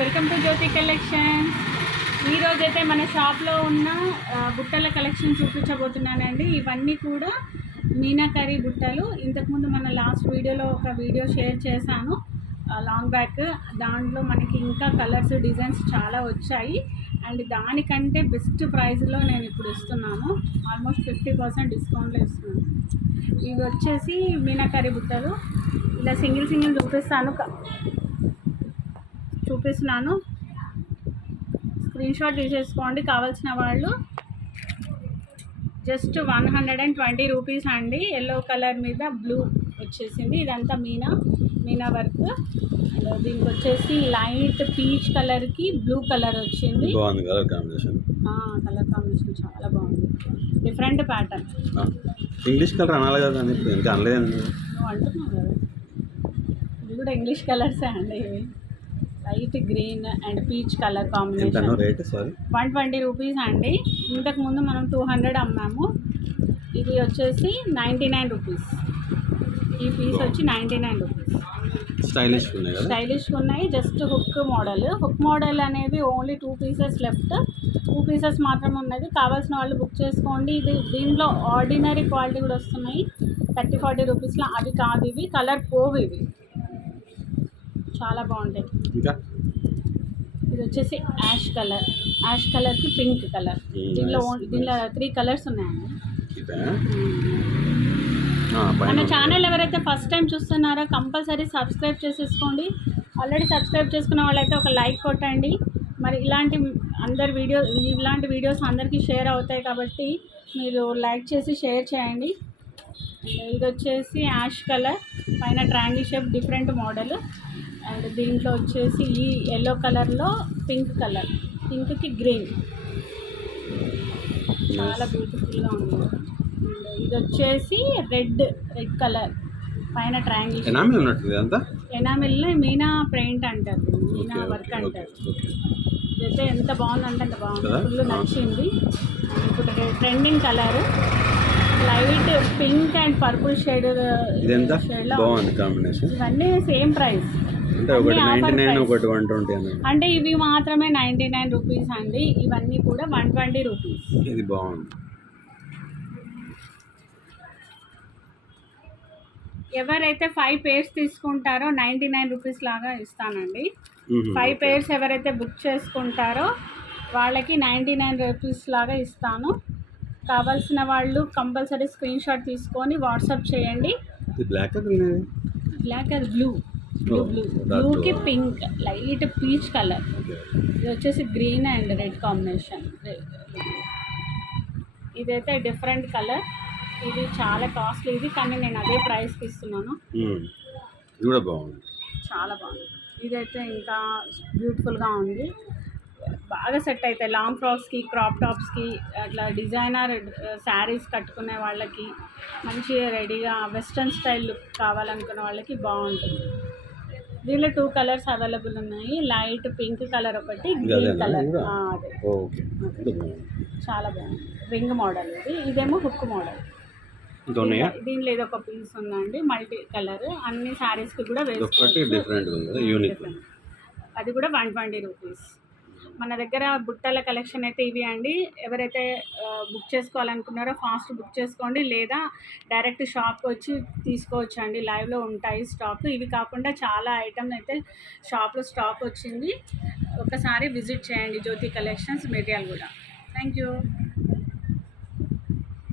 Welcome to Jyothi collection. ఈరోజైతే మన షాప్లో ఉన్న బుట్టల కలెక్షన్ చూపించబోతున్నానండి. ఇవన్నీ కూడా మీనాకరీ బుట్టలు. ఇంతకుముందు మన లాస్ట్ వీడియోలో ఒక వీడియో షేర్ చేశాను లాంగ్ బ్యాక్. దాంట్లో మనకి ఇంకా కలర్స్ డిజైన్స్ చాలా వచ్చాయి అండ్ దానికంటే బెస్ట్ ప్రైస్లో నేను ఇప్పుడు ఇస్తున్నాను. ఆల్మోస్ట్ 50% డిస్కౌంట్లో ఇస్తున్నాను. ఇవి వచ్చేసి మీనాకరీ బుట్టలు. ఇలా సింగిల్ చూపిస్తున్నాను. స్క్రీన్ షాట్ తీసేసుకోండి కావాల్సిన వాళ్ళు. జస్ట్ 120 రూపీస్ అండి. ఎల్లో కలర్ మీద బ్లూ వచ్చేసింది. ఇదంతా మీనా వర్క్. దీనికి వచ్చేసి లైట్ పీచ్ కలర్కి బ్లూ కలర్ వచ్చింది. కలర్ కాంబినేషన్ చాలా బాగుంది. Different pattern. ఇంగ్లీష్ కలర్ అనాలి కదా, ఇంకా అనలేదండి. నువ్వు అంటున్నావు కదా, ఇది కూడా ఇంగ్లీష్ కలర్సే అండి. Light green and peach colour combination. 120 rupees అండి. ఇంతకు ముందు మనం 200 అమ్మాము. ఇది వచ్చేసి 99 రూపీస్. ఈ పీస్ వచ్చి 99 రూపీస్. స్టైలిష్ ఉన్నాయి. జస్ట్ హుక్ మోడల్ అనేది ఓన్లీ 2 పీసెస్ లెఫ్ట్. 2 పీసెస్ మాత్రమే ఉన్నది. కావాల్సిన వాళ్ళు బుక్ చేసుకోండి. దీనిలో ఆర్డినరీ క్వాలిటీ కూడా వస్తున్నాయి 30-40 రూపీస్లో. అవి కాదు, ఇవి కలర్ పోవు. ఇవి చాలా బాగుంటాయి. ఇది వచ్చేసి యాష్ కలర్కి పింక్ కలర్. దీనిలో 3 కలర్స్ ఉన్నాయండి. మన ఛానల్ ఎవరైతే ఫస్ట్ టైం చూస్తున్నారో కంపల్సరీ సబ్స్క్రైబ్ చేసేసుకోండి. ఆల్రెడీ సబ్స్క్రైబ్ చేసుకున్న వాళ్ళైతే ఒక లైక్ కొట్టండి. మరి ఇలాంటి వీడియోస్ అందరికీ షేర్ అవుతాయి కాబట్టి మీరు లైక్ చేసి షేర్ చేయండి. ఇది వచ్చేసి యాష్ కలర్ పైన triangle shape, different model. And దీంట్లో వచ్చేసి ఈ ఎల్లో కలర్లో పింక్కి గ్రీన్ చాలా బ్యూటిఫుల్గా ఉంది. ఇది వచ్చేసి రెడ్ కలర్ పైన ట్రయాంగిల్ ఎనామిల్లో మీనా పెయింట్ అంటారు, మీనా వర్క్ అంటారు. ఇదైతే ఎంత బాగుందంటే అంత బాగుంది. ఫుల్ నచ్చింది. ఇప్పుడు trending colour light pink and purple shade. ఇవన్నీ సేమ్ ప్రైస్ అంటే ఇవి మాత్రమే 99 రూపీస్ అండి. ఇవన్నీ కూడా 120 రూపీస్. ఇది బాగుంది. ఎవరైతే 5 పేర్స్ తీసుకుంటారో 99 రూపీస్ లాగా ఇస్తానండి. 5 పేర్స్ ఎవరైతే బుక్ చేసుకుంటారో వాళ్ళకి 99 రూపీస్ లాగా ఇస్తాను. కావాల్సిన వాళ్ళు కంపల్సరీ స్క్రీన్ షాట్ తీసుకొని వాట్సాప్ చేయండి. బ్లాక్ అది బ్లూకి పింక్, లైట్ పీచ్ కలర్. ఇది వచ్చేసి గ్రీన్ అండ్ రెడ్ కాంబినేషన్. ఇదైతే డిఫరెంట్ కలర్. ఇది చాలా కాస్ట్లీ ఇది, కానీ నేను అదే ప్రైస్కి ఇస్తున్నాను. చాలా బాగుంది. ఇదైతే ఇంకా బ్యూటిఫుల్గా ఉంది. బాగా సెట్ అవుతాయి లాంగ్ ఫ్రాక్స్కి, క్రాప్ టాప్స్కి, అట్లా డిజైనర్ శారీస్ కట్టుకునే వాళ్ళకి, మంచిగా రెడీగా వెస్ట్రన్ స్టైల్ లుక్ కావాలనుకునే వాళ్ళకి బాగుంటుంది. దీనిలో 2 కలర్స్ అవైలబుల్ ఉన్నాయి. లైట్ పింక్ కలర్ ఒకటి, గ్రీన్ కలర్. అదే చాలా బాగుంది. రింగ్ మోడల్ ఇదేమో హుక్ మోడల్. దీనిలో ఏదో ఒక పీస్ ఉందండి, మల్టీ కలర్. అన్ని శారీస్కి కూడా వేసుకోవచ్చు. అది కూడా 120 రూపీస్. మన దగ్గర బుట్టల కలెక్షన్ అయితే ఇవి అండి. ఎవరైతే బుక్ చేసుకోవాలనుకున్నారో ఫాస్ట్ బుక్ చేసుకోండి, లేదా డైరెక్ట్ షాప్కి వచ్చి తీసుకోవచ్చు అండి. లైవ్లో ఉంటాయి స్టాక్. ఇవి కాకుండా చాలా ఐటమ్ అయితే షాప్లో స్టాక్ వచ్చింది. ఒకసారి విజిట్ చేయండి Jyothi collections, Miryalaguda. Thank you.